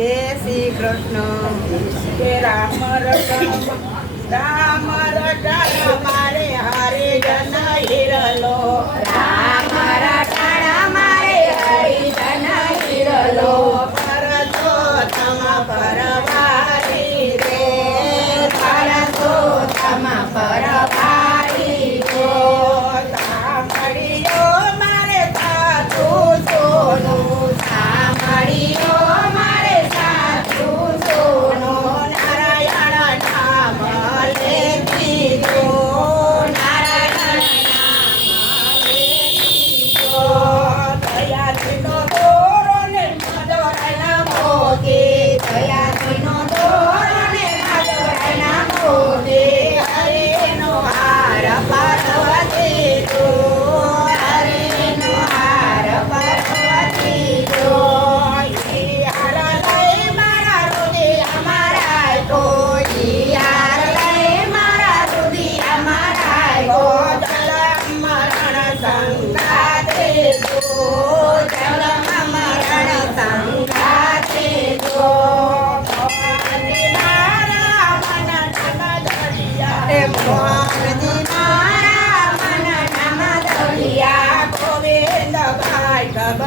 જય શ્રી કૃષ્ણ. કે રામ રટન રામ રટન મારે હરે જન હિરલો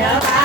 然后。